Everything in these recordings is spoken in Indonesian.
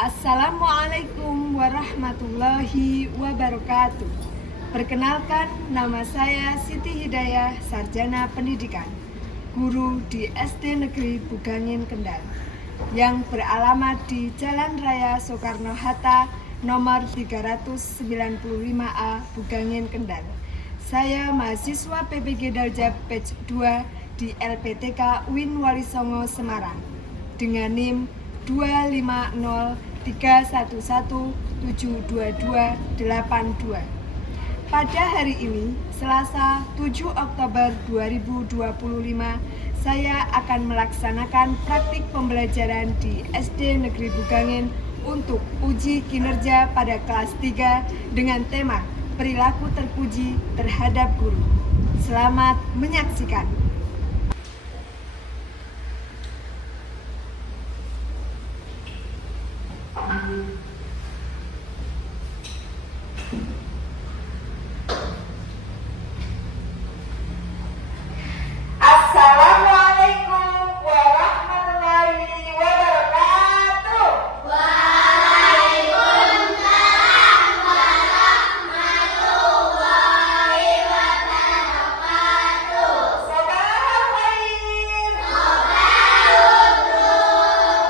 Assalamualaikum warahmatullahi wabarakatuh. Perkenalkan, nama saya Siti Hidayah, Sarjana Pendidikan, guru di SD Negeri Bugangin Kendal, yang beralamat di Jalan Raya Soekarno-Hatta nomor 395A Bugangin Kendal. Saya mahasiswa PPG Daljab Batch 2 di LPTK UIN Walisongo Semarang dengan NIM 25031172282. Pada hari ini, Selasa 7 Oktober 2025, saya akan melaksanakan praktik pembelajaran di SD Negeri Bugangin untuk uji kinerja pada kelas 3 dengan tema perilaku terpuji terhadap guru. Selamat menyaksikan. Assalamualaikum warahmatullahi wabarakatuh. Waalaikumsalam warahmatullahi wabarakatuh. Sabahal khair. Sabahal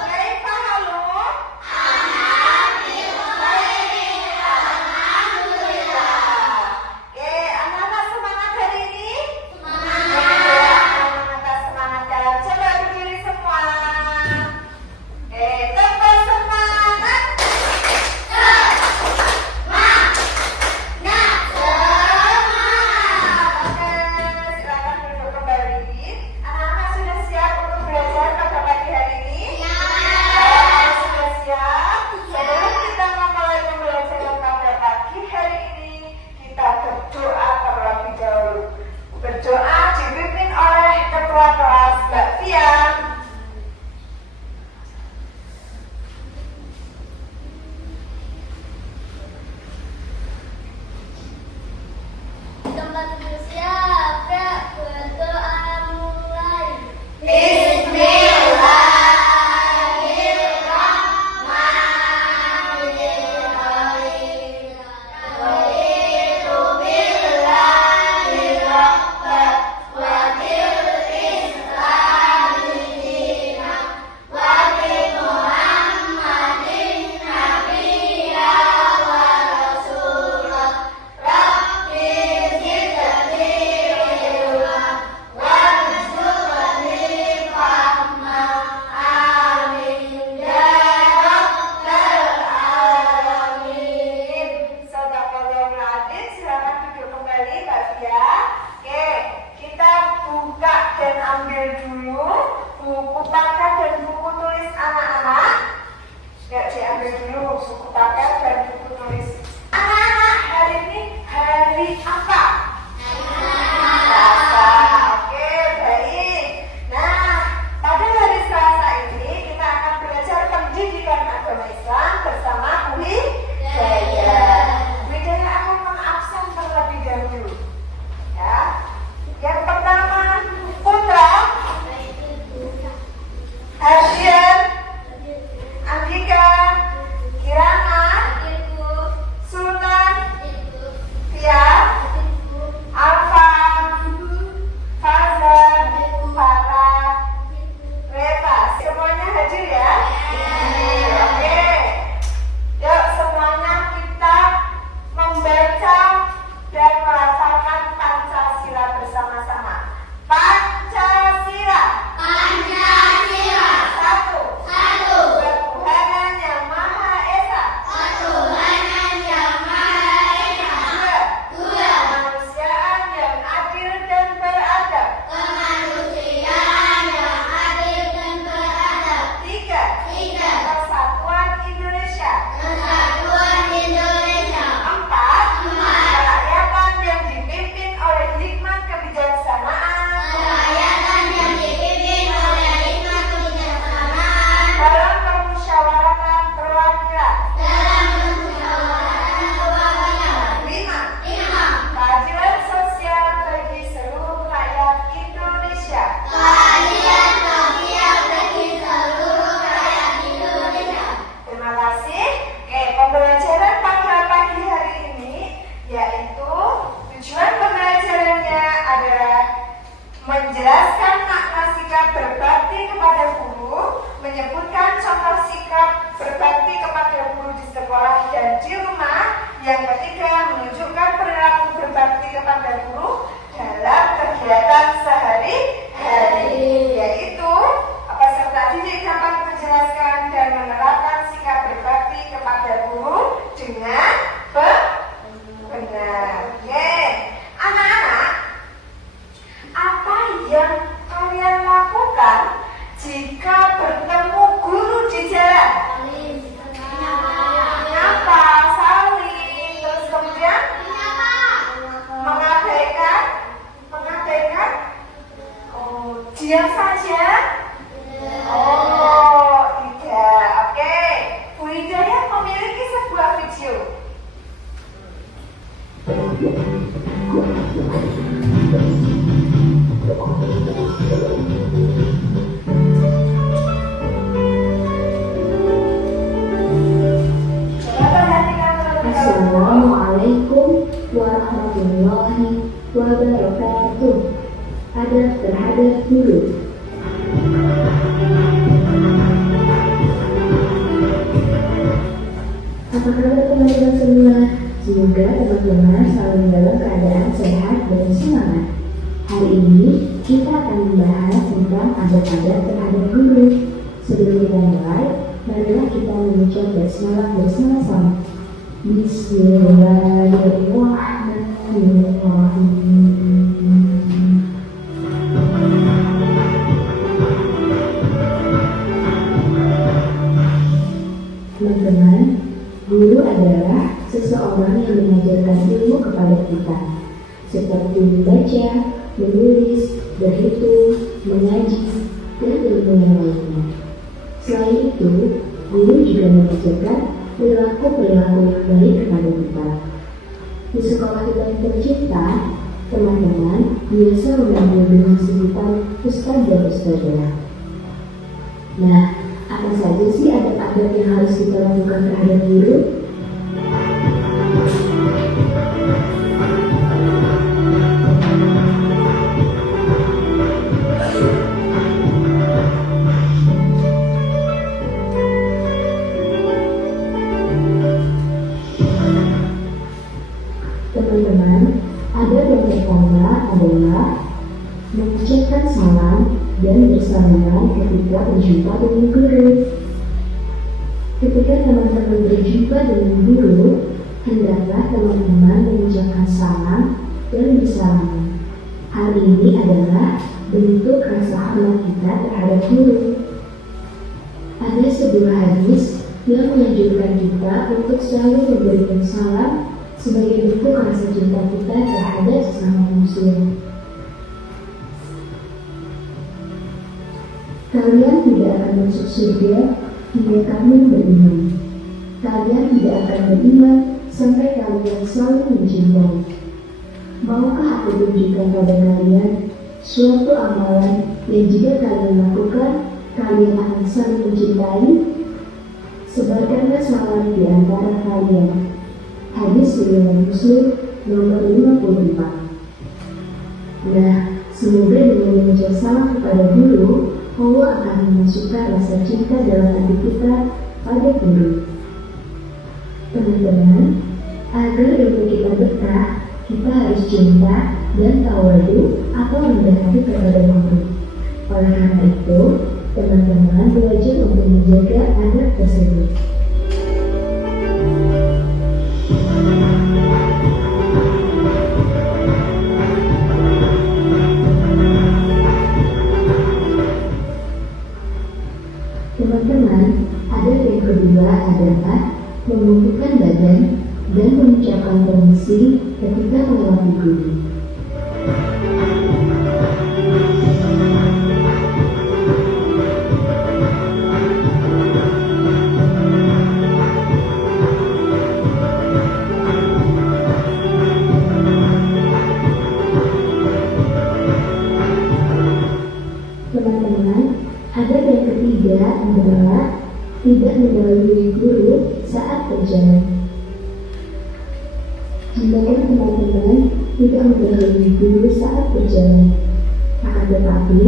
Kaifa haluk? Alhamdulillah. Oke, anak-anak semangat hari ini? Anak-anak semangat ya. Coba berdiri semua. Tetap semangat. Oke, silakan duduk kembali. Anak-anak sudah siap untuk belajar pada pagi hari ini? Sudah siap? Sebelum kita memulai pembelajaran pada pagi hari ini, kita berdoa terlebih dahulu. Berdoa dipimpin oleh Ketua Kelas Mbak Fian. Tempat duduk siap, Kak. Berdoa mulai. Bismillahirrahmanirrahim. Raditu billahi rabban wa bil islami dinan wa bi Muhammadin nabiyya wa rasulah. Rabbi zidni ilma warzuqni fahma. Amin ya rabbal alamin. Sadaqallahul adzim. Silakan duduk kembali Mbak Fian. Oke, kita buka dan ambil dulu buku paket dan buku tulis anak-anak. Ya, diambil dulu buku paket dan buku tulis. Anak-anak, hari ini hari apa? Selasa. Oke, baik. Nah, pada hari Selasa ini kita akan belajar pendidikan agama Islam bersama Bu Hidayah. Bu Hidayah akan mengabsen terlebih dahulu. Ya. Yang pertama, Putra. menyebutkan contoh sikap berbakti kepada guru di sekolah dan di rumah. Yang ketiga, menunjukkan perilaku berbakti kepada guru dalam kegiatan sehari-hari, yaitu peserta didik dapat menjelaskan dan menerapkan sikap berbakti kepada guru dengan benar. Anak-anak, apa yang kalian lakukan jika bertemu guru di jalan? Apa? Saling. Terus kemudian mengabaikan? Oh, diam saja? Oh, tidak. Oke. Bu Hidayah memiliki sebuah video. Assalamualaikum warahmatullahi wabarakatuh. Adab terhadap guru. Apa kabar teman-teman semua? Semoga teman-teman selalu dalam keadaan sehat dan semangat. Hari ini kita akan membahas tentang adab-adab terhadap guru. Sebelum kita mulai, marilah kita mengucap basmalah bersama-sama. Bismillahirrahmanirrahim. Teman-teman, guru adalah seseorang yang mengajarkan ilmu kepada kita, seperti membaca, menulis, berhitung, mengaji, dan ilmu yang lainnya. Selain itu, guru juga mengajarkan perilaku-perilaku yang baik kepada kita. Di sekolah kita yang tercinta, teman-teman biasa memanggil dengan sebutan ustaz dan ustazah. Nah, apa saja sih adab-adab yang harus kita lakukan terhadap guru? Teman-teman, adab yang pertama adalah mengucapkan salam dan bersalaman ketika berjumpa dengan guru. Ketika teman-teman berjumpa dengan guru, hendaklah teman-teman mengucapkan salam dan bersalaman. Hal ini adalah bentuk rasa hormat kita terhadap guru. Ada sebuah hadis yang menganjurkan kita untuk selalu memberikan salam sebagai bentuk rasa cinta kita terhadap sesama muslim. Kalian tidak akan masuk surga hingga kalian beriman. Kalian tidak akan beriman sampai kalian saling mencintai. Maukah aku tunjukkan pada kalian suatu amalan yang jika kalian lakukan, kalian akan saling mencintai? Sebarkanlah salam di antara kalian. Hadis riwayat Muslim nomor 54. Nah, semoga dengan mengucap salam kepada guru, Allah akan memasukkan rasa cinta dalam hati kita pada guru. Teman-teman, agar ilmu kita betah, kita harus cinta dan tawadu atau rendah hati kepada guru. Oleh karena itu, teman-teman belajar untuk menjaga adab tersebut. Teman-teman, adab yang kedua adalah membungkukkan badan dan mengucapkan permisi ketika melewati guru. Teman-teman, adab yang ketiga adalah tidak mendahului guru saat berjalan. Hendaknya teman-teman tidak mendahului guru saat berjalan. Akan tetapi,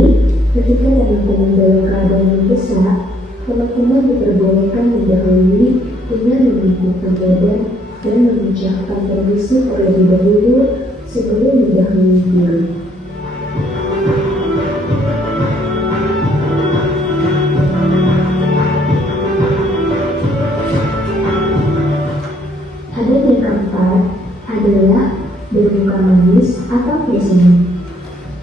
ketika teman-teman dalam keadaan yang besar, teman-teman diperbolehkan mendahului dengan memikul pembeda dan mengucapkan permisi terlebih dahulu sebelum mendahului guru. Adat yang keempat adalah bermuka manis atau tersenyum.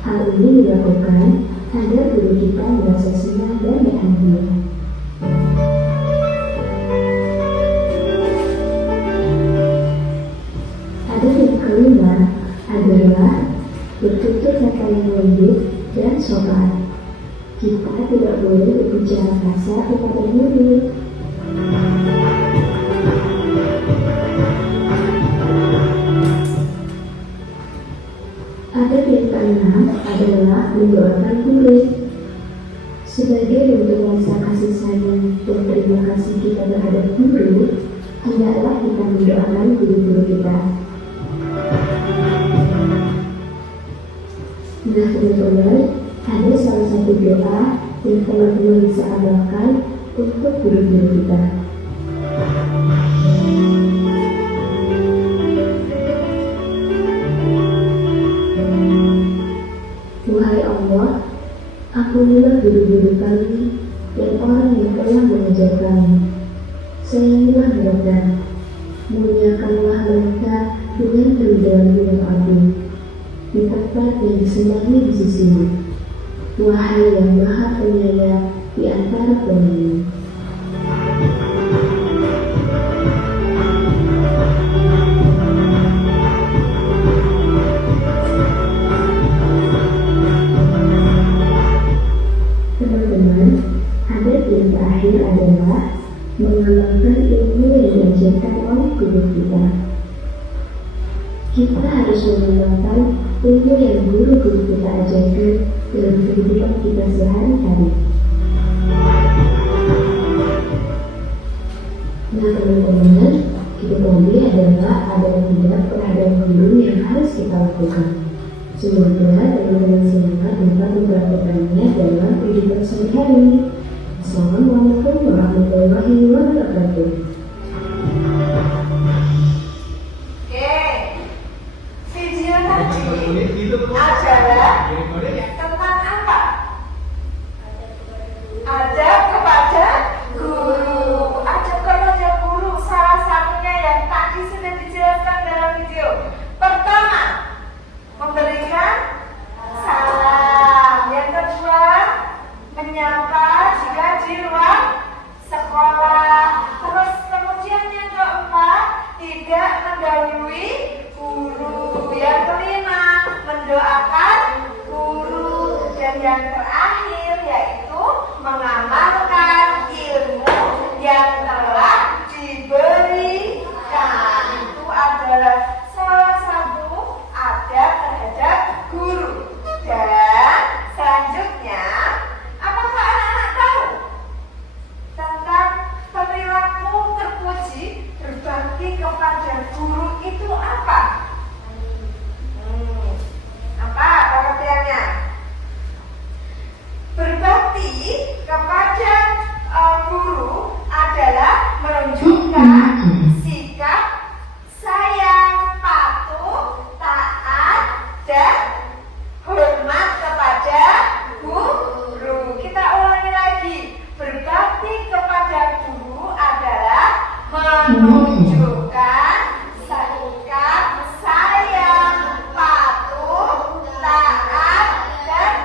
Hal ini dilakukan agar guru kita merasa senang dan bahagia. Adat yang kelima adalah bertutur kata yang lembut dan sopan. Kita tidak boleh berbicara kasar kepada guru. Adat yang keenam adalah mendoakan guru. Sebagai bentuk rasa kasih sayang dan terima kasih kita terhadap guru, hendaklah kita mendoakan guru-guru kita. Nah teman-teman, ada salah satu doa yang teman-teman bisa amalkan untuk guru-guru kita. Wahai Allah, ampunilah guru-guru kami dan orang yang telah mengajar kami. Sayangilah mereka, muliakanlah mereka dengan keridhaan-Mu yang agung di tempat yang disenangi di sisi-Mu. Wahai yang Maha Penyayang di antara penyayang. Teman-teman, adat yang terakhir adalah mengamalkan ilmu yang diajarkan oleh guru kita. Kita harus mengamalkan ilmu yang guru-guru kita ajarkan dalam kehidupan kita sehari-hari. Nah teman-teman, itu tadi adalah adat tidak terhadap guru yang harus kita lakukan. Semoga teman-teman semua dapat melakukannya dalam kehidupan sehari-hari. Assalamualaikum warahmatullahi wabarakatuh. Video tadi adalah tentang apa? Adab kepada guru. Adab kepada guru salah satunya yang tadi sudah dijelaskan dalam video. Pertama, memberikan salam. Yang kedua, menyapa jika di ruang sekolah. Terus kemudian yang keempat, tidak mendahului guru. Yang kelima, mendoakan guru. Dan yang terakhir yaitu mengamalkan ilmu yang telah diberikan. Itu adalah salah satu adab terhadap guru. Dan selanjutnya, apakah anak-anak tahu tentang perilaku terpuji berbakti kepada guru itu apa? Apa pengertiannya? Berbakti kepada guru adalah menunjukkan sikap sayang, patuh, taat, dan hormat kepada guru. Kita ulangi lagi. Berbakti kepada guru adalah menunjukkan sikap sayang, patuh, taat, dan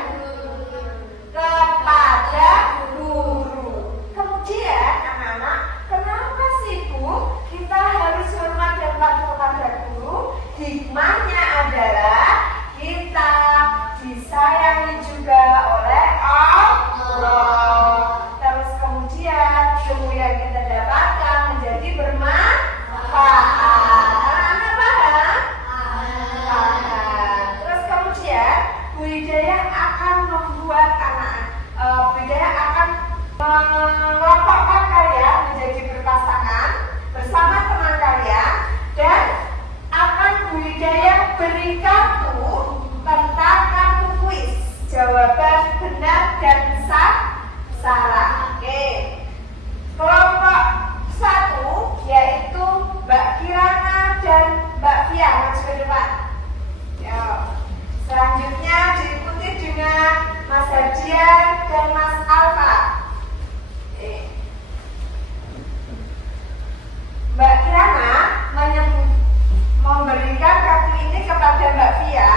kepada guru. Kemudian anak-anak, kenapa sih Bu kita harus hormat dan patuh kepada guru? Hikmahnya adalah kita disayangi juga oleh Allah. Terus kemudian ilmu yang kita dapatkan menjadi bermanfaat. Anak-anak paham? Paham. Terus kemudian budaya akan membuat budaya akan mengelompokkan kalian menjadi berpasangan bersama teman kalian dan akan budaya beri kartu tentang kartu kuis jawaban benar dan salah. Oke. Kelompok 1 yaitu Mbak Kirana dan Mbak Fia, maju ke depan. Yuk. Selanjutnya diikuti dengan Mas Hadian dan Mas Alfa. Mbak Kirana memberikan kartu ini kepada Mbak Fia,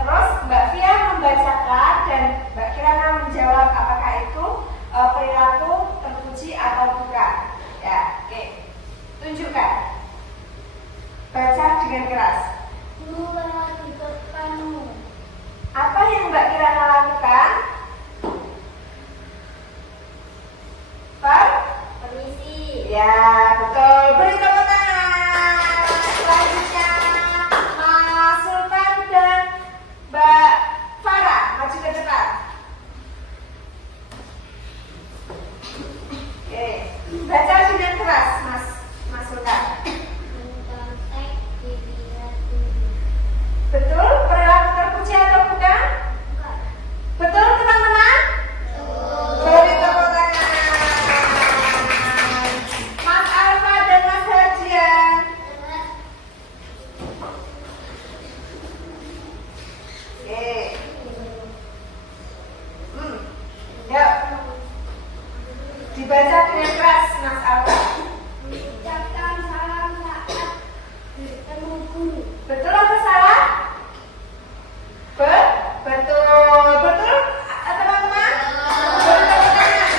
terus Mbak Fia membacakan dan Mbak Kirana menjawab apakah itu perilaku terpuji atau bukan. Ya, oke. Tunjukkan. Baca dengan keras. Dua di depanmu. Apa yang Mbak Kirana lakukan? Permisi. Ya, betul. Beri tepuk tangan. Selanjutnya, Mas Sultan dan Mbak Farah, maju ke depan. Oke, baca dengan keras, Mas Sultan. Mencontek dilihat dulu. Betul, perilaku terpuji atau bukan? Bukan. Betul, teman-teman? Beri tepuk tangan. Mas Alfa dan Mas Hadian. Oke. Yuk. Dibaca dengan keras, Mas Alfa. Mengucapkan salam saat bertemu guru. Betul atau salah? Betul. Betul, teman-teman? Beri tepuk tangan.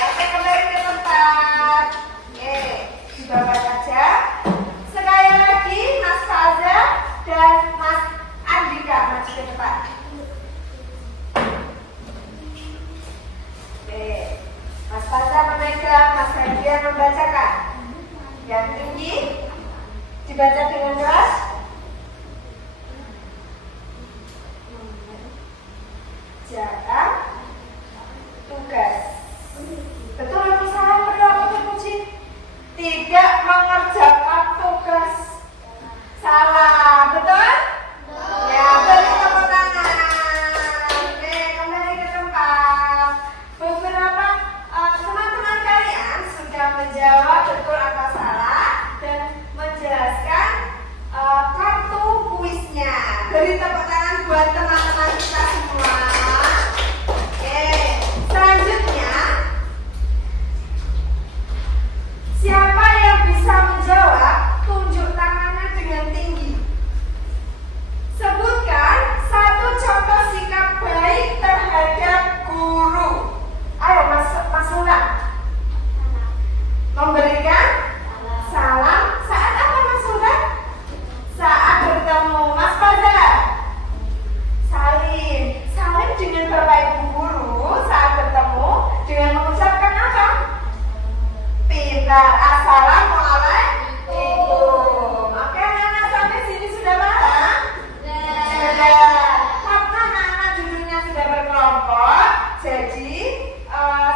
Oke, kembali ke tempat. Oke, di bawah saja. Sekali lagi, Mas Faza dan Mas Andika maju ke depan. Oke, Mas Faza memegang, Mas Hadian membacakan. Yang tinggi dibaca dengan keras. Mengerjakan tugas. Betul atau salah perilaku terpuji? Tidak mengerjakan tugas. Salah, betul? Ya, beri tepuk tangan. Oke, kembali ke tempat. Beberapa teman-teman kalian sudah menjawab betul atau salah dan menjelaskan kartu kuisnya. Beri tepuk tangan buat teman-teman kita semua. Oke, selanjutnya siapa yang bisa menjawab? Tunjuk tangannya dengan tinggi. Sebutkan satu contoh sikap baik terhadap guru. Ayo, Mas Luna. Memberikan salam saat apa, Mas Luna? Saat bertemu. Mas Faza. Salim dengan Bapak Ibu guru saat bertemu dengan mengucapkan apa? Pintar. Assalamualaikum. Oke, anak-anak sampai sini sudah paham? Sudah. Karena anak-anak duduknya sudah berkelompok, jadi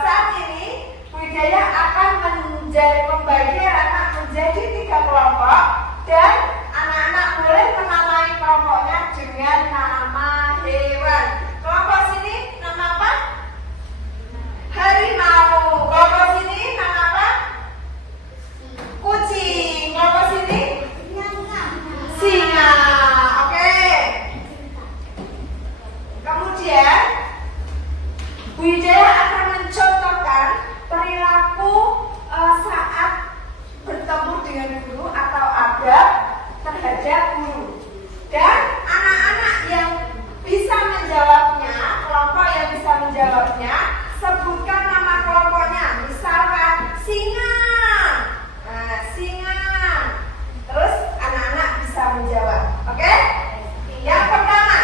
saat ini Bu Hidayah akan membagi anak menjadi 3 kelompok dan anak-anak boleh menamai kelompoknya dengan nama hewan. Kelompok sini nama apa? Harimau. Kelompok sini nama apa? Kucing. Kelompok sini? Singa. Oke. Kemudian Bu Hidayah akan mencontohkan perilaku saat bertemu dengan guru atau adab terhadap guru. Dan anak-anak yang bisa menjawabnya, kelompok yang bisa menjawabnya, sebutkan nama kelompoknya. Misalkan singa. Nah, singa. Terus anak-anak bisa menjawab. Oke? Yang pertama,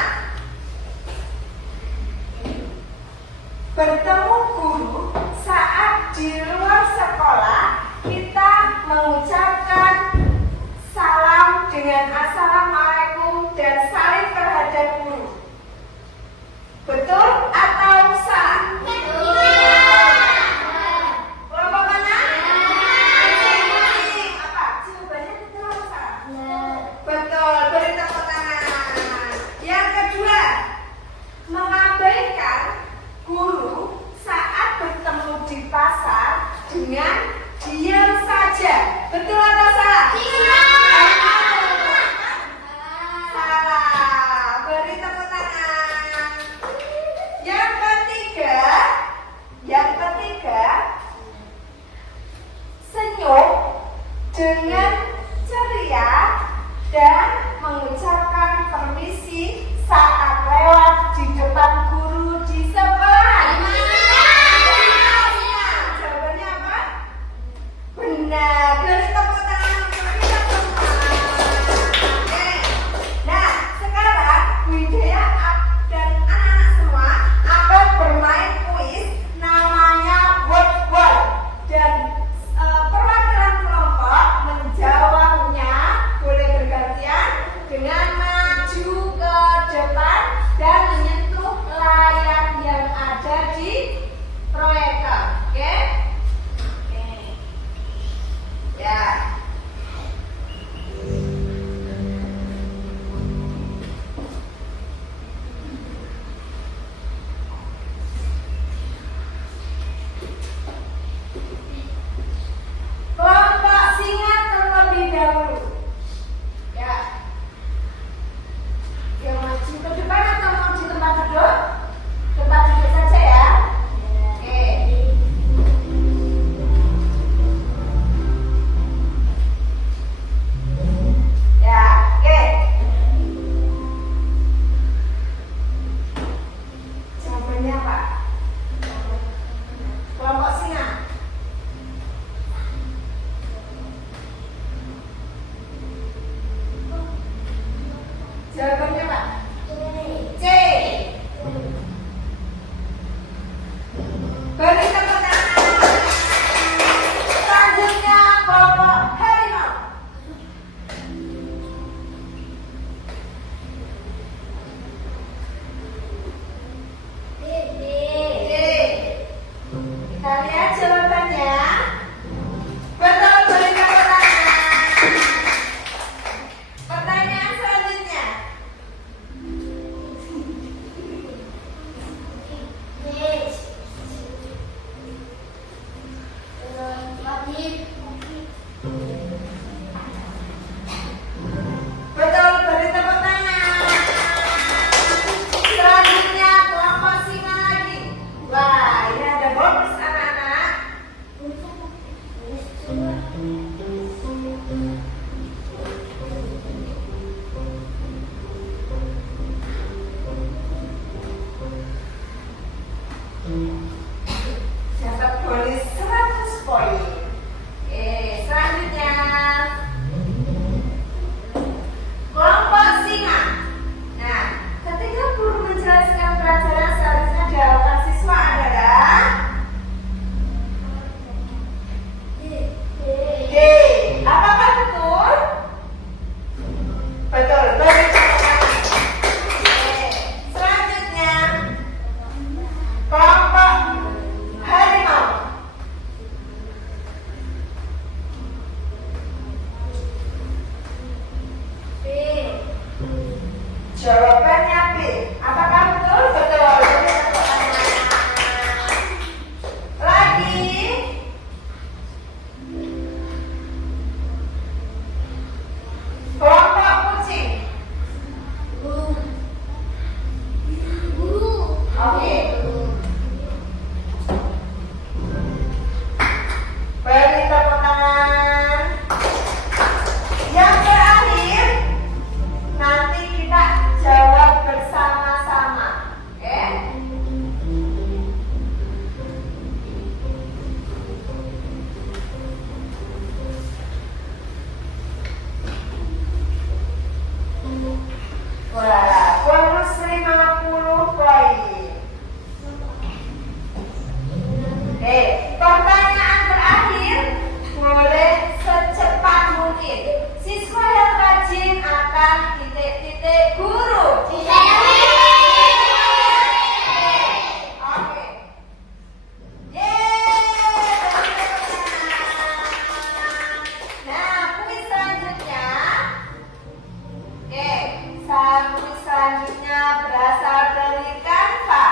selanjutnya berasal dari Canva.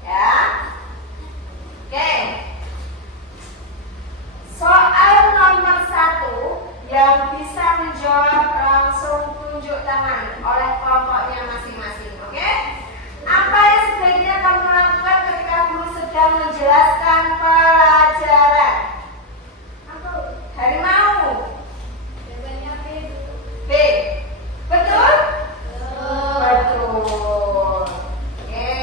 Ya. Oke. Soal nomor 1 yang bisa menjawab langsung tunjuk tangan oleh kelompoknya masing-masing. Oke? Apa yang sebaiknya kamu lakukan ketika guru sedang menjelaskan pelajaran? Harimau. B. Betul? Betul. Oke.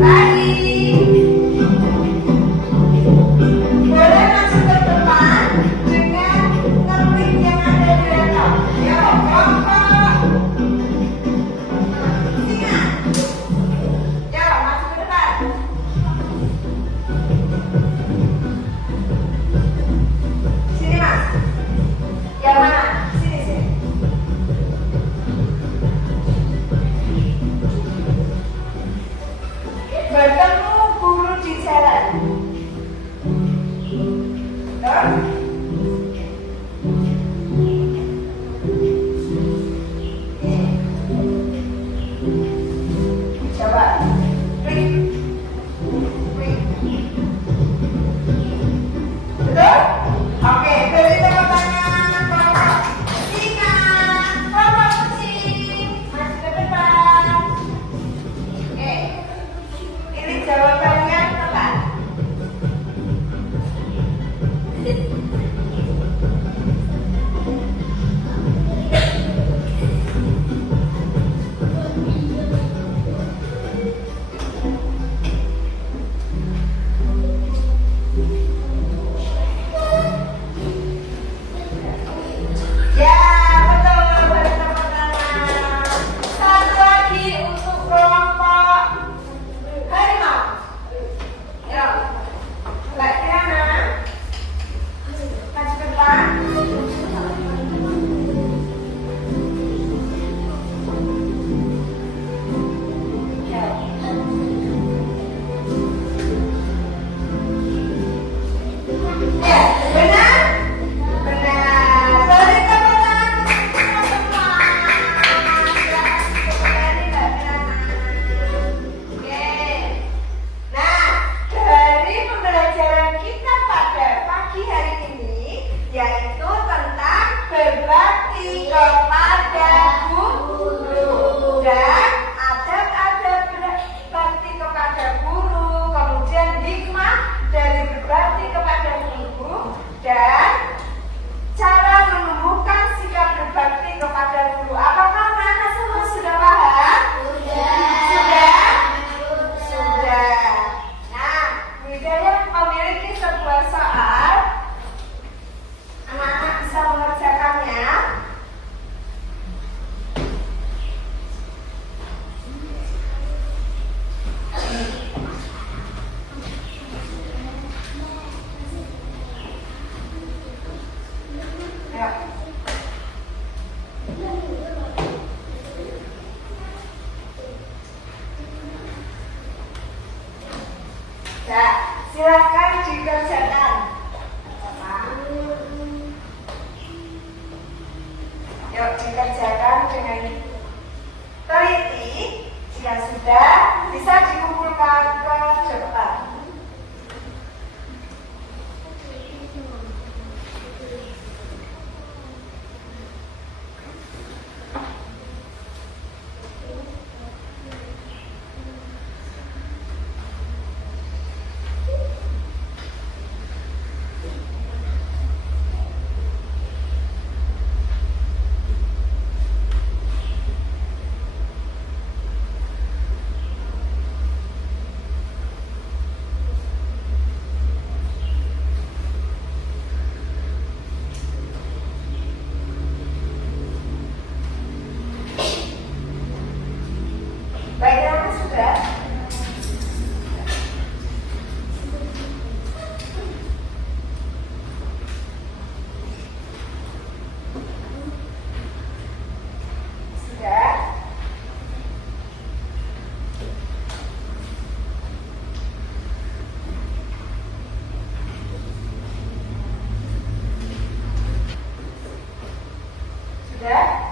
Lagi. Boleh masuk ke depan dengan topik yang ada di laptop. Yuk, kelompok. Singa. Yuk, masuk ke depan. Sini, Mas. Yang mana? Sini, sini. Bertemu guru di jalan. Betul? Coba. Klik. Klik. Betul? Oke, beri tepuk tangan kelompok singa, kelompok kucing, maju ke depan. Oke, ini jawaban yang tepat. Ya, betul, beri tepuk tangan. Satu lagi untuk kelompok harimau. Yuk, Mbak Tiana, maju ke depan. Ya, benar? Benar. Beri tepuk tangan untuk kita semua. Kembali, Mbak Tiana. Oke. Nah, dari pembelajaran kita pada pagi hari ini yaitu tentang berbakti kepada guru dan adab-adab berbakti kepada guru, kemudian hikmah dari berbakti kepada guru dan cara menumbuhkan sikap berbakti kepada guru. Apakah anak semua sudah paham? Sudah? Sudah. Nah, Bu Hidayah memiliki sebuah soal. Anak-anak bisa mengerjakannya. Ya. Ya, silakan dikerjakan. Yuk dikerjakan dengan teliti. Jika sudah, bisa dikumpulkan ke depan. Sudah?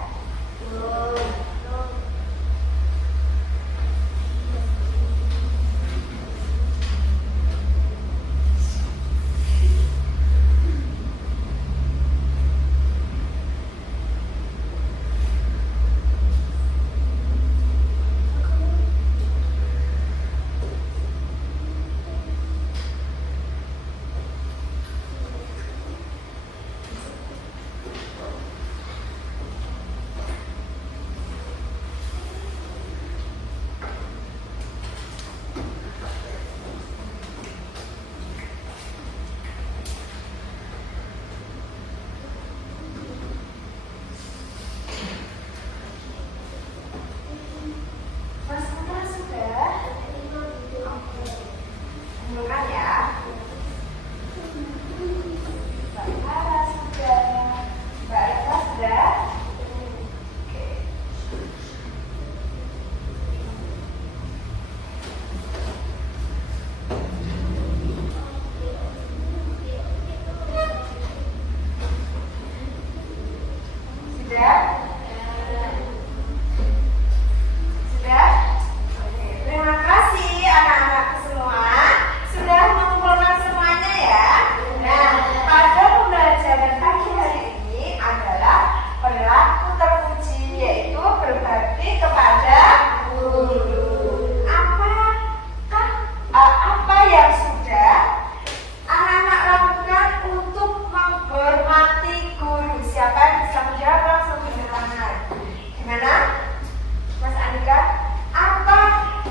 Mas Putra sudah? Bukan ya? Mbak Clara sudah? Mbak Eva sudah? Oke. Sudah? Sudah? Oke, terima kasih anak-anak semua sudah mengumpulkan semuanya ya. Nah, pada pembelajaran pagi hari ini adalah perilaku terpuji, yaitu berbakti kepada guru. Apa yang sudah anak-anak lakukan untuk menghormati guru? Siapa yang bisa menjawab langsung di tangan? Gimana? Mas Andika, apa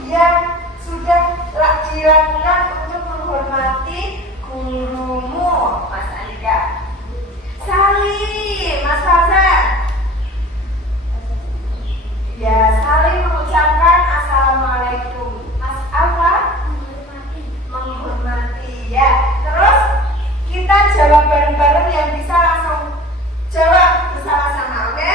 yang sudah dilakukan untuk menghormati gurumu, Mas Andika? Saling, Mas Fauzan. Ya, saling mengucapkan assalamualaikum. Mas Alfa? Menghormati. Ya, terus kita jawab bareng-bareng yang bisa langsung jawab bersama-sama, oke?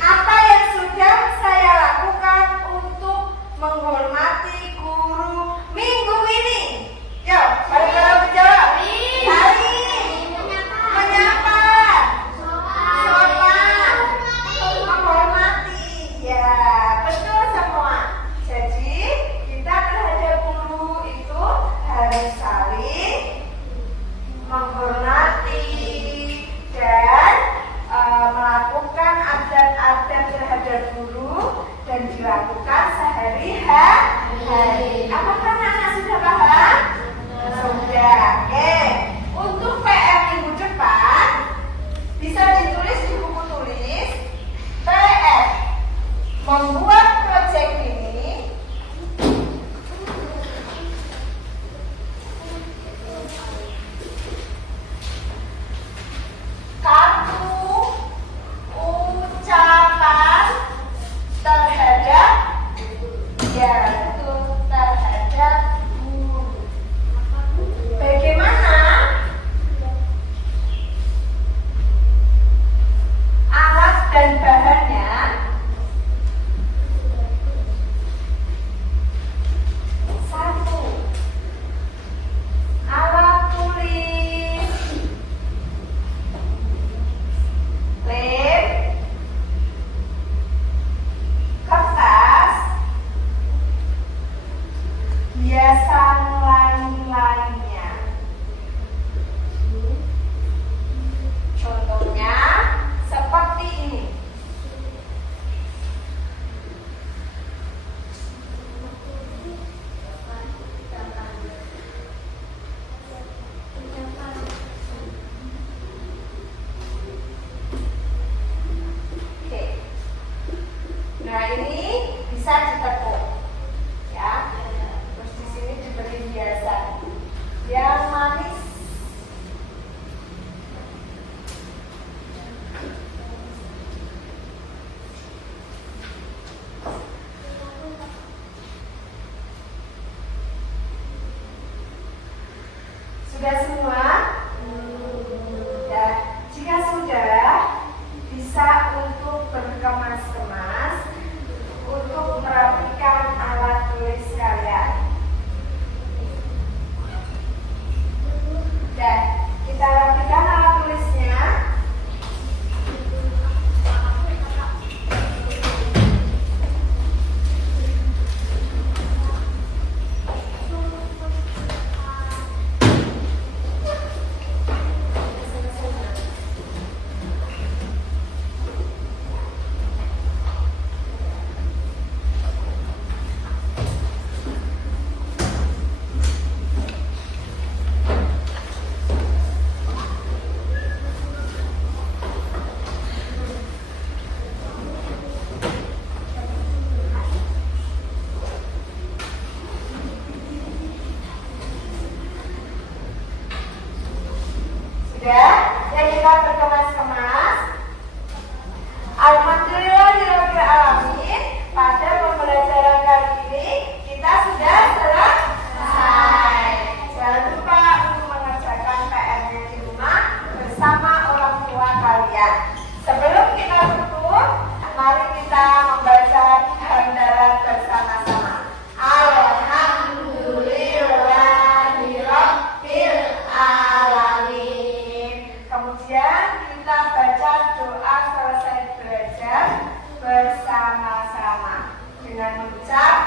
Apa yang sudah saya lakukan untuk menghormati guru minggu ini? Yuk, bareng-bareng menjawab. Saling menyapa, sopan, menghormati. Ya, betul semua. Jadi kita terhadap guru itu harus saling menghormati dan melakukan adab-adab terhadap guru dan dilakukan sehari-hari. Apakah anak sudah paham? Sudah. Oke. Untuk PR minggu depan bisa ditulis di buku tulis. PR membuat proyek ini kartu ucapan terhadap terhadap guru. Bagaimana alat dan bahannya? bersama-sama dengan mengucap